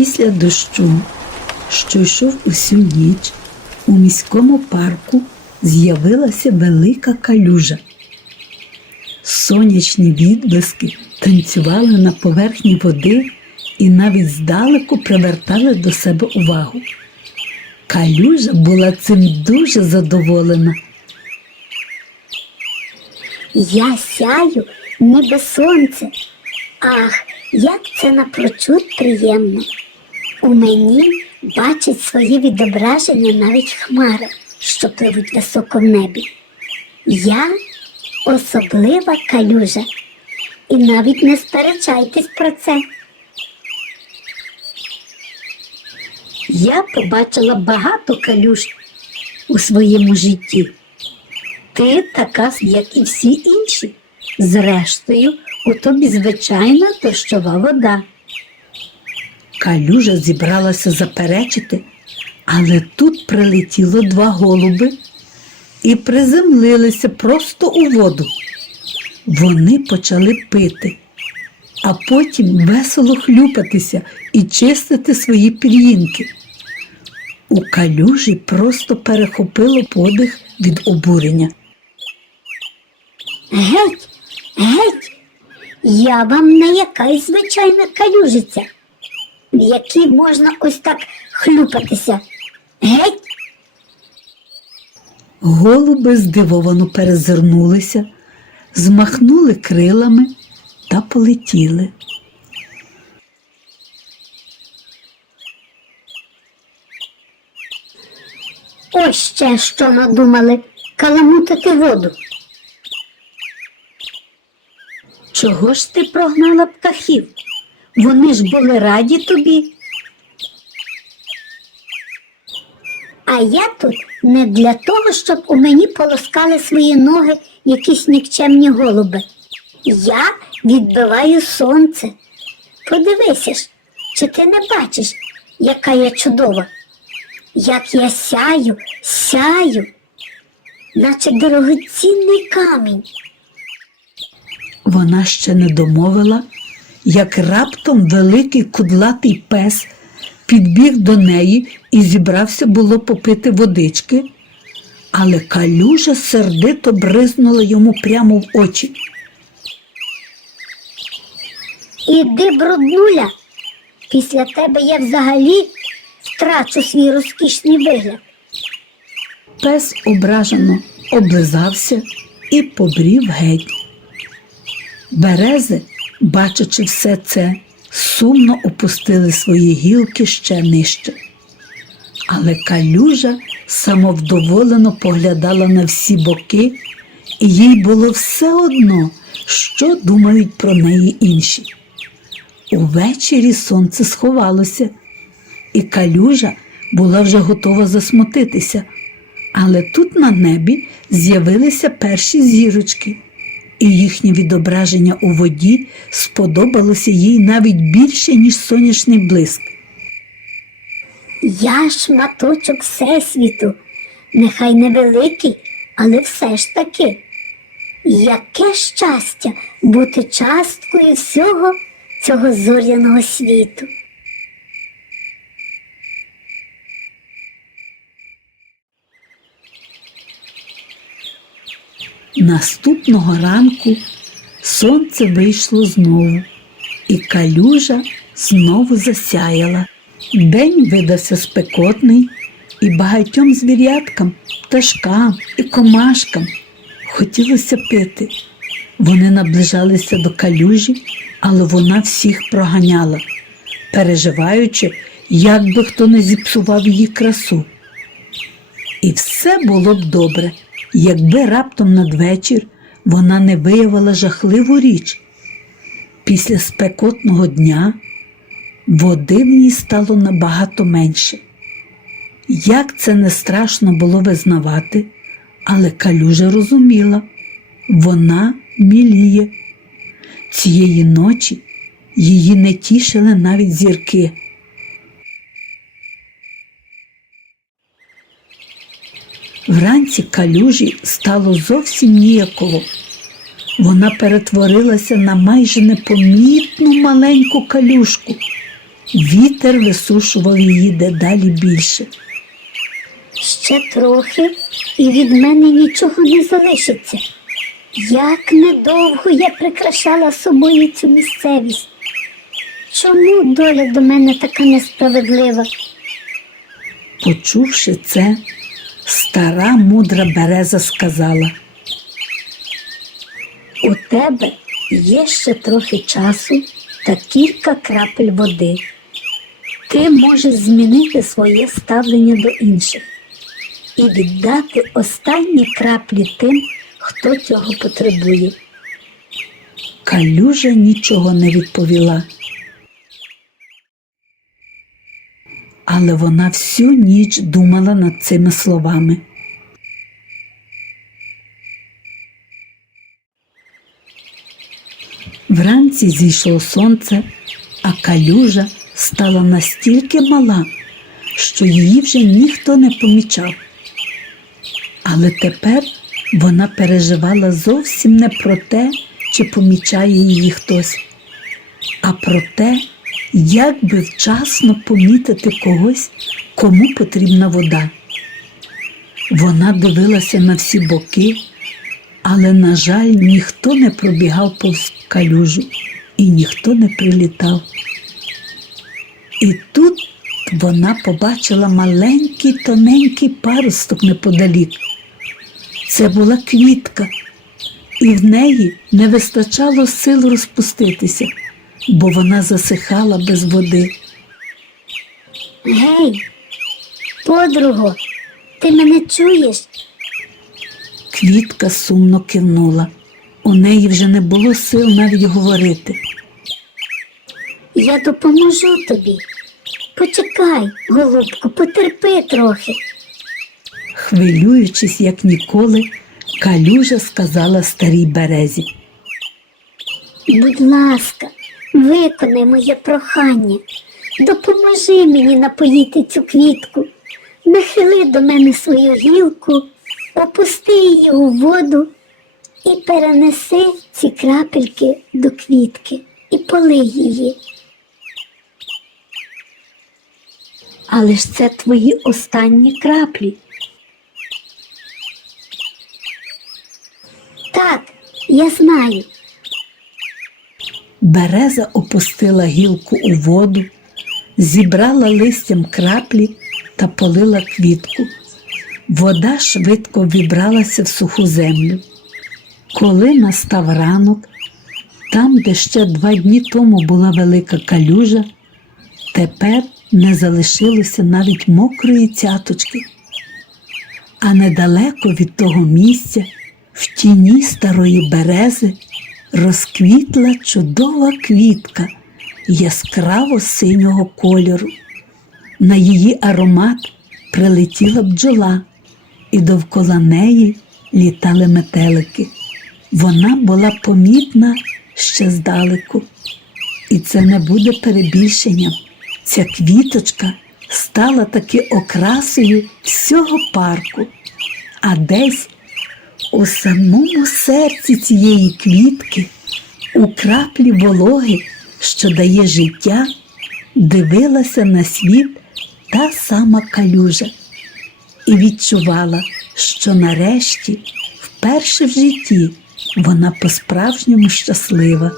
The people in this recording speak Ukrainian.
Після дощу, що йшов усю ніч, у міському парку з'явилася велика калюжа. Сонячні відблиски танцювали на поверхні води і навіть здалеку привертали до себе увагу. Калюжа була цим дуже задоволена. Я сяю, ніби сонце. Ах, як це напрочуд приємно. У мені бачать свої відображення навіть хмари, що пливуть високо в небі. Я особлива калюжа. І навіть не сперечайтесь про це. Я побачила багато калюж у своєму житті. Ти така, як і всі інші. Зрештою, у тобі звичайна дощова вода. Калюжа зібралася заперечити, але тут прилетіло два голуби і приземлилися просто у воду. Вони почали пити, а потім весело хлюпатися і чистити свої пір'їнки. У калюжі просто перехопило подих від обурення. Геть, геть, я вам не якась звичайна калюжиця, в якій можна ось так хлюпатися. Геть, Голуби здивовано перезирнулися, змахнули крилами та полетіли. ось ще що надумали каламутити воду. Чого ж ти прогнала птахів? Вони ж були раді тобі. А я тут не для того, щоб у мені полоскали свої ноги якісь нікчемні голуби. Я відбиваю сонце. Подивися ж, чи ти не бачиш, яка я чудова, як я сяю, сяю, наче дорогоцінний камінь. Вона ще не домовила, як раптом великий кудлатий пес підбіг до неї і зібрався було попити водички, але калюжа сердито бризнула йому прямо в очі. Іди, бруднуля. Після тебе я взагалі втрачу свій розкішний вигляд. Пес ображено облизався і побрів геть. Берези, бачачи все це, сумно опустили свої гілки ще нижче. Але калюжа самовдоволено поглядала на всі боки, і їй було все одно, що думають про неї інші. Увечері сонце сховалося, і калюжа була вже готова засмутитися. Але тут на небі з'явилися перші зірочки, і їхнє відображення у воді сподобалося їй навіть більше, ніж сонячний блиск. Я шматочок Всесвіту, нехай невеликий, але все ж таки. Яке щастя бути часткою всього цього зоряного світу. Наступного ранку сонце вийшло знову, і калюжа знову засяяла. День видався спекотний, і багатьом звіряткам, пташкам і комашкам хотілося пити. Вони наближалися до калюжі, але вона всіх проганяла, переживаючи, як би хто не зіпсував її красу. І все було б добре, якби раптом надвечір вона не виявила жахливу річ. Після спекотного дня води в ній стало набагато менше. Як це не страшно було визнавати, але калюжа розуміла, вона міліє. Цієї ночі її не тішили навіть зірки. Вранці калюжі стало зовсім ніяково. Вона перетворилася на майже непомітну маленьку калюшку Вітер висушував її дедалі більше. Ще трохи, і від мене нічого не залишиться. Як недовго я прикрашала собою цю місцевість. Чому доля до мене така несправедлива? Почувши це, стара мудра береза сказала. У тебе є ще трохи часу та кілька крапель води. Ти можеш змінити своє ставлення до інших і віддати останні краплі тим, хто цього потребує. Калюжа нічого не відповіла. Але вона всю ніч думала над цими словами. Вранці зійшло сонце, а калюжа стала настільки мала, що її вже ніхто не помічав. Але тепер вона переживала зовсім не про те, чи помічає її хтось, а про те, як би вчасно помітити когось, кому потрібна вода. Вона дивилася на всі боки, але, на жаль, ніхто не пробігав повз калюжу і ніхто не прилітав. І тут вона побачила маленький тоненький паросток неподалік. Це була квітка, і в неї не вистачало сил розпуститися, бо вона засихала без води. Гей, подруго, ти мене чуєш? Квітка сумно кивнула. У неї вже не було сил навіть говорити. Я допоможу тобі. Почекай, голубко, потерпи трохи. Хвилюючись, як ніколи, калюжа сказала старій березі. Будь ласка, виконай моє прохання. Допоможи мені напоїти цю квітку. Нахили до мене свою гілку, опусти її у воду і перенеси ці крапельки до квітки і полий її. Але ж це твої останні краплі. Так, я знаю. Береза опустила гілку у воду, зібрала листям краплі та полила квітку. Вода швидко вібралася в суху землю. Коли настав ранок, там, де ще два дні тому була велика калюжа, тепер не залишилося навіть мокрої цяточки. А недалеко від того місця, в тіні старої берези, розквітла чудова квітка яскраво синього кольору. На її аромат прилетіла бджола, і довкола неї літали метелики. Вона була помітна ще здалеку. І це не буде перебільшенням. Ця квіточка стала таки окрасою всього парку, а десь у самому серці цієї квітки, у краплі вологи, що дає життя, дивилася на світ та сама калюжа і відчувала, що нарешті, вперше в житті, вона по-справжньому щаслива.